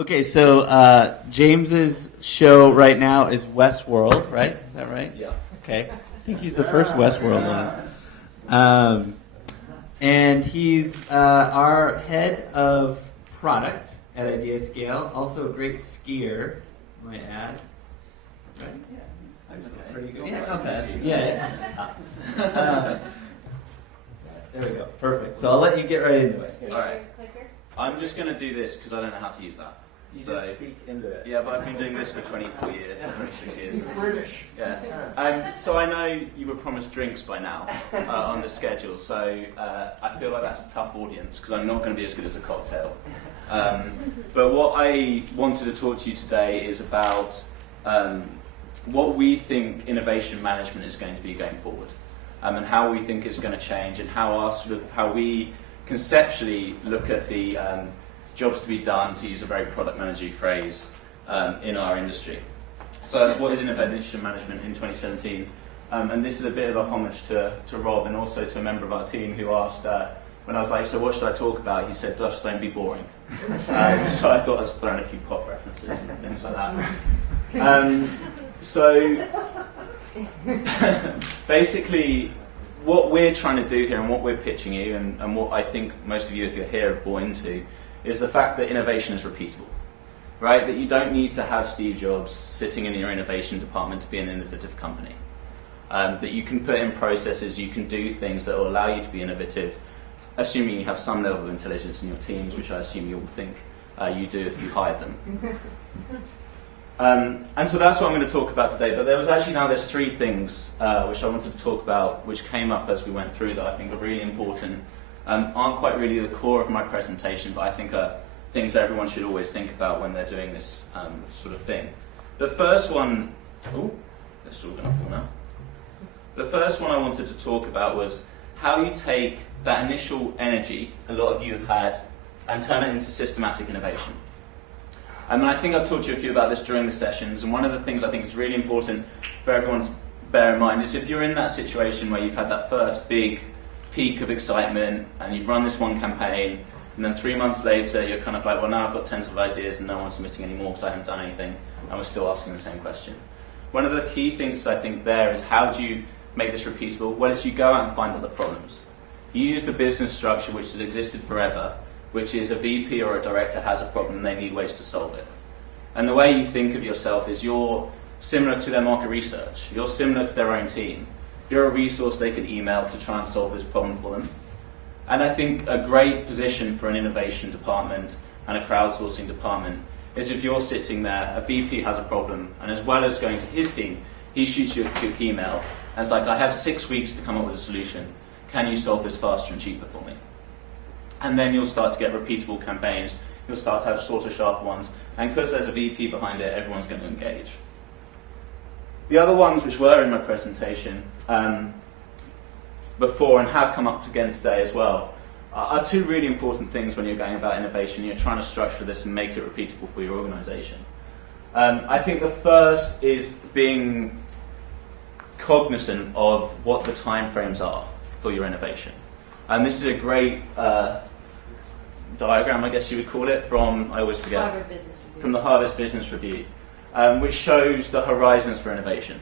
Okay, so James's show right now is Westworld, right? Is that right? Yeah. Okay. I think he's the first Westworld one. And he's our head of product at IdeaScale, also a great skier, I might add. Right? Yeah. Okay. Pretty good. Yeah, not bad. Yeah. There we go. Perfect. So I'll let you get right into it. All right. I'm just going to do this because I don't know how to use that. You just speak into it. Yeah, but I've been doing this for 24 years, 26 years. It's British. Yeah. So I know you were promised drinks by now on the schedule, so I feel like that's a tough audience because I'm not going to be as good as a cocktail. But what I wanted to talk to you today is about what we think innovation management is going to be going forward, and how we think it's going to change, and how we conceptually look at the jobs to be done, to use a very product manager phrase, in our industry. So that's what is innovation management in 2017. And this is a bit of a homage to Rob and also to a member of our team who asked, when I was like, so what should I talk about? He said, just don't be boring. So I thought I was throwing a few pop references and things like that. So basically, what we're trying to do here and what we're pitching you and what I think most of you, if you're here, have bought into, is the fact that innovation is repeatable, right? That you don't need to have Steve Jobs sitting in your innovation department to be an innovative company. That you can put in processes, you can do things that will allow you to be innovative, assuming you have some level of intelligence in your teams, which I assume you all think you do if you hired them. And so that's what I'm going to talk about today. But there's three things which I wanted to talk about, which came up as we went through that I think are really important. Aren't quite really the core of my presentation, but I think are things that everyone should always think about when they're doing this sort of thing. The first one, it's all going to fall now. The first one I wanted to talk about was how you take that initial energy a lot of you have had and turn it into systematic innovation. And I think I've talked to you a few about this during the sessions, and one of the things I think is really important for everyone to bear in mind is if you're in that situation where you've had that first big peak of excitement and you've run this one campaign, and then 3 months later you're kind of like, well, now I've got tens of ideas and no one's submitting any more because I haven't done anything, and we're still asking the same question. One of the key things I think there is, how do you make this repeatable? Well, it's you go out and find other problems. You use the business structure which has existed forever, which is a VP or a director has a problem and they need ways to solve it. And the way you think of yourself is you're similar to their market research. You're similar to their own team. You're a resource they can email to try and solve this problem for them. And I think a great position for an innovation department and a crowdsourcing department is if you're sitting there, a VP has a problem, and as well as going to his team, he shoots you a quick email, and it's like, I have 6 weeks to come up with a solution. Can you solve this faster and cheaper for me? And then you'll start to get repeatable campaigns. You'll start to have shorter, sharp ones. And because there's a VP behind it, everyone's going to engage. The other ones which were in my presentation before and have come up again today as well are two really important things when you're going about innovation. You're trying to structure this and make it repeatable for your organization. I think the first is being cognizant of what the timeframes are for your innovation. And this is a great diagram, I guess you would call it, from, I always forget, from the Harvard Business Review, which shows the horizons for innovation.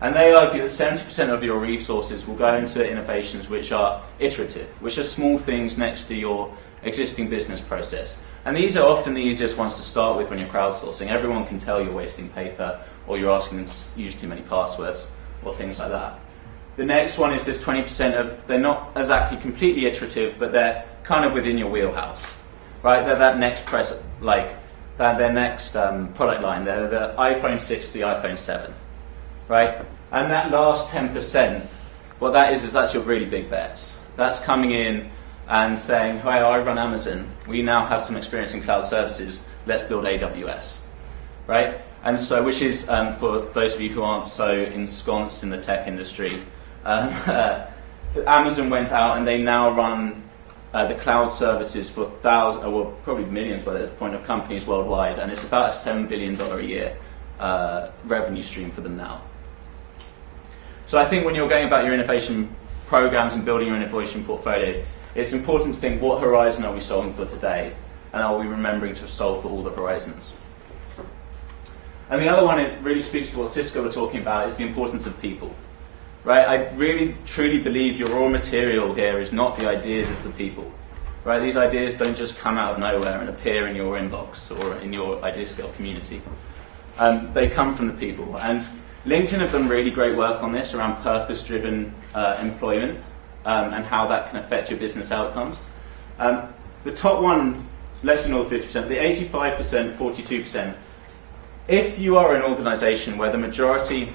And they argue that 70% of your resources will go into innovations which are iterative, which are small things next to your existing business process. And these are often the easiest ones to start with when you're crowdsourcing. Everyone can tell you're wasting paper, or you're asking them to use too many passwords, or things like that. The next one is this 20% of, they're not exactly completely iterative, but they're kind of within your wheelhouse, right? They're that next their next product line. They're the iPhone 6 to the iPhone 7, right? And that last 10%, what that is that's your really big bets. That's coming in and saying, hey, I run Amazon. We now have some experience in cloud services. Let's build AWS, right? And so, which is, for those of you who aren't so ensconced in the tech industry, Amazon went out and they now run the cloud services for thousands, or probably millions by this point, of companies worldwide, and it's about a $7 billion a year revenue stream for them now. So I think when you're going about your innovation programs and building your innovation portfolio, it's important to think, what horizon are we solving for today? and are we remembering to solve for all the horizons? And the other one, it really speaks to what Cisco were talking about, is the importance of people. Right? I really, truly believe your raw material here is not the ideas, it's the people. Right? These ideas don't just come out of nowhere and appear in your inbox or in your IdeaScale community. They come from the people. And LinkedIn have done really great work on this around purpose-driven employment and how that can affect your business outcomes. The top one, less than all 50%, the 85%, 42%. If you are an organization where the majority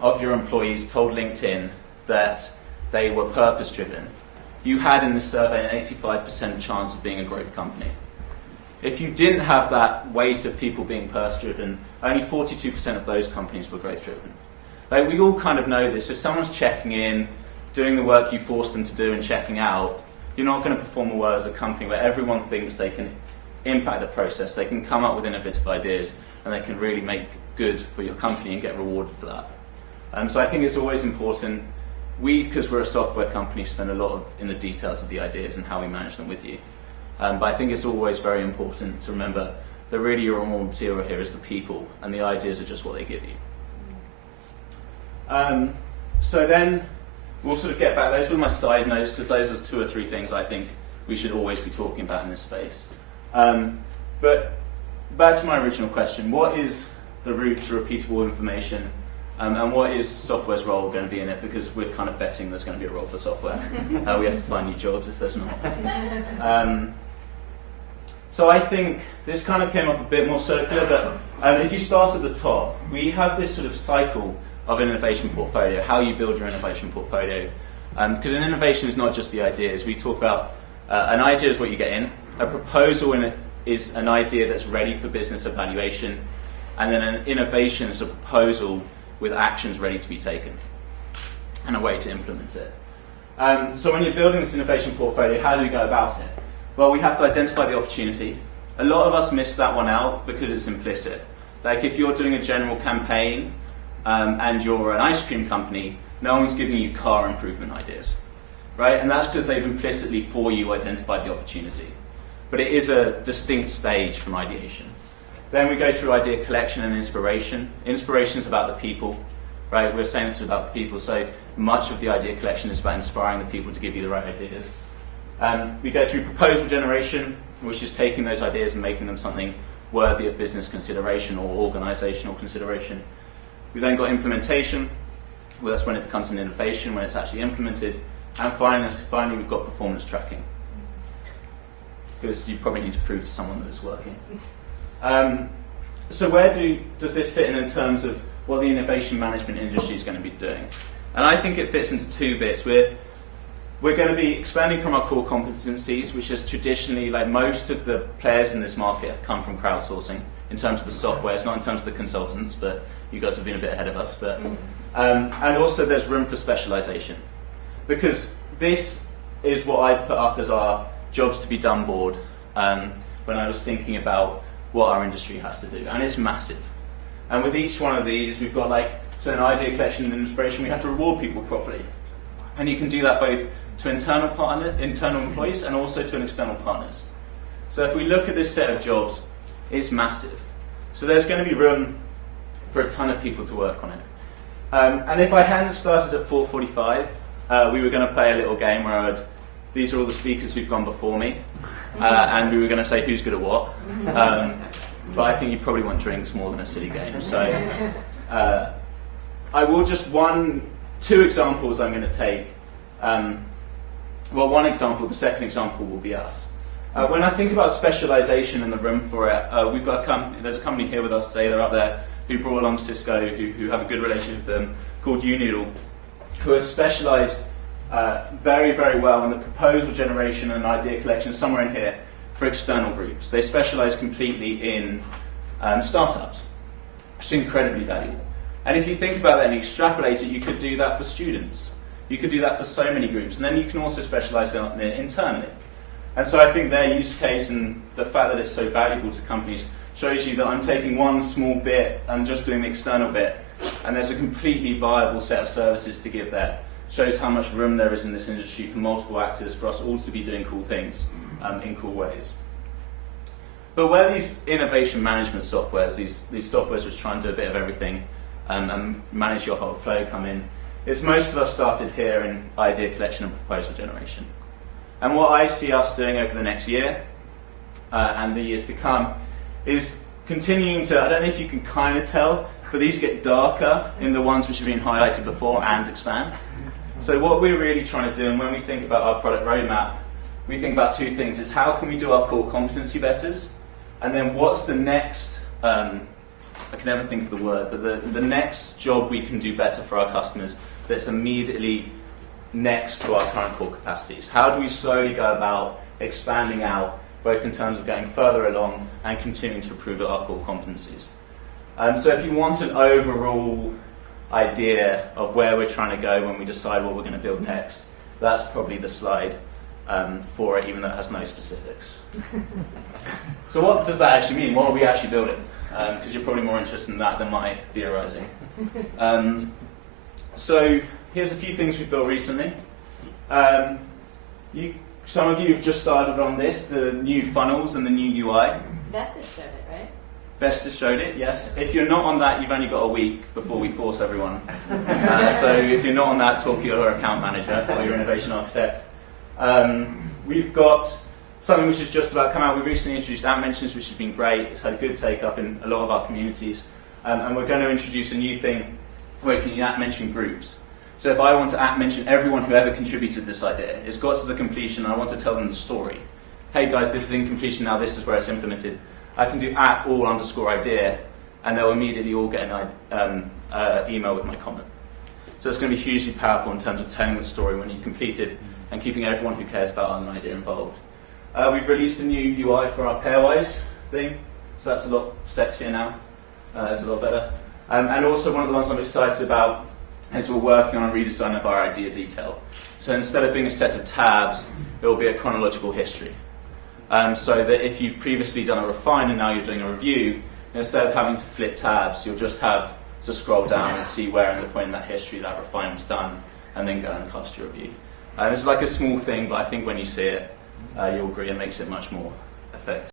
of your employees told LinkedIn that they were purpose-driven, you had in this survey an 85% chance of being a growth company. If you didn't have that weight of people being purpose-driven, only 42% of those companies were growth-driven. Like, we all kind of know this. If someone's checking in, doing the work you force them to do and checking out, you're not going to perform well as a company where everyone thinks they can impact the process, they can come up with innovative ideas, and they can really make good for your company and get rewarded for that. So I think it's always important. We, because we're a software company, spend a lot in the details of the ideas and how we manage them with you. But I think it's always very important to remember that really your raw material here is the people, and the ideas are just what they give you. So then we'll sort of get back. Those were my side notes, because those are 2 or 3 things I think we should always be talking about in this space. But back to my original question, what is the route to repeatable information? And what is software's role going to be in it? Because we're kind of betting there's going to be a role for software. We have to find new jobs if there's not. So I think this kind of came up a bit more circular, but if you start at the top, we have this sort of cycle of an innovation portfolio, how you build your innovation portfolio. Because an innovation is not just the ideas. We talk about an idea is what you get in, a proposal in it is an idea that's ready for business evaluation, and then an innovation is a proposal with actions ready to be taken and a way to implement it. So when you're building this innovation portfolio, how do we go about it? Well, we have to identify the opportunity. A lot of us miss that one out because it's implicit. Like if you're doing a general campaign and you're an ice cream company, no one's giving you car improvement ideas, right? And that's because they've implicitly for you identified the opportunity. But it is a distinct stage from ideation. Then we go through idea collection and inspiration. Inspiration is about the people, right? We're saying this is about the people, so much of the idea collection is about inspiring the people to give you the right ideas. We go through proposal generation, which is taking those ideas and making them something worthy of business consideration or organizational consideration. We've then got implementation, well, that's when it becomes an innovation, when it's actually implemented. And finally we've got performance tracking, because you probably need to prove to someone that it's working. So where does this sit in terms of what the innovation management industry is going to be doing? And I think it fits into 2 bits. We're going to be expanding from our core competencies, which is traditionally, like most of the players in this market have come from crowdsourcing in terms of the software. It's not in terms of the consultants, but you guys have been a bit ahead of us. But and also there's room for specialization, because this is what I put up as our jobs to be done board when I was thinking about what our industry has to do, and it's massive. And with each one of these, we've got so an idea collection and inspiration, we have to reward people properly. And you can do that both to internal employees and also to external partners. So if we look at this set of jobs, it's massive. So there's going to be room for a ton of people to work on it. And if I hadn't started at 4:45, we were going to play a little game where these are all the speakers who've gone before me, and we were going to say who's good at what. But I think you probably want drinks more than a silly game. So I will just 2 examples I'm going to take. Well, one example, the second example will be us. When I think about specialization and the room for it, we've got there's a company here with us today, they're up there, who brought along Cisco, who have a good relationship with them, called Unoodle, who have specialized very, very well in the proposal generation and idea collection, somewhere in here, for external groups. They specialize completely in startups, which is incredibly valuable. And if you think about that and extrapolate it, you could do that for students. You could do that for so many groups. And then you can also specialize in it internally. And so I think their use case and the fact that it's so valuable to companies shows you that I'm taking one small bit and just doing the external bit, and there's a completely viable set of services to give there. Shows how much room there is in this industry for multiple actors, for us all to be doing cool things in cool ways. But where these innovation management softwares, these softwares which try and do a bit of everything and manage your whole flow come in, is most of us started here in idea collection and proposal generation. And what I see us doing over the next year and the years to come is continuing to, I don't know if you can kind of tell, but these get darker in the ones which have been highlighted before and expand. So what we're really trying to do, and when we think about our product roadmap, we think about two things. It's how can we do our core competency betters, and then what's the next, I can never think of the word, but the next job we can do better for our customers that's immediately next to our current core capacities. How do we slowly go about expanding out, both in terms of going further along and continuing to improve our core competencies? So if you want an overall idea of where we're trying to go when we decide what we're going to build next, that's probably the slide for it, even though it has no specifics. So what does that actually mean? What are we actually building? Because you're probably more interested in that than my theorizing. So here's a few things we've built recently. Some of you have just started on this, the new funnels and the new UI. That's it, showed it, right? Best has showed it, yes. If you're not on that, you've only got a week before we force everyone. So if you're not on that, talk to your account manager or your innovation architect. We've got something which has just about come out. We recently introduced App Mentions, which has been great. It's had a good take-up in a lot of our communities. And we're going to introduce a new thing where you can app mention groups. So if I want to app mention everyone who ever contributed this idea, it's got to the completion, and I want to tell them the story. Hey guys, this is in completion now, this is where it's implemented. I can do @all_idea, and they'll immediately all get an email with my comment. So it's going to be hugely powerful in terms of telling the story when you've completed and keeping everyone who cares about an idea involved. We've released a new UI for our pairwise thing, so that's a lot sexier now. It's a lot better. And also one of the ones I'm excited about is we're working on a redesign of our idea detail. So instead of being a set of tabs, it will be a chronological history. So that if you've previously done a refine and now you're doing a review, instead of having to flip tabs, you'll just have to scroll down and see where in the point in that history that refine was done, and then go and cast your review. It's like a small thing, but I think when you see it, you'll agree it makes it much more effective.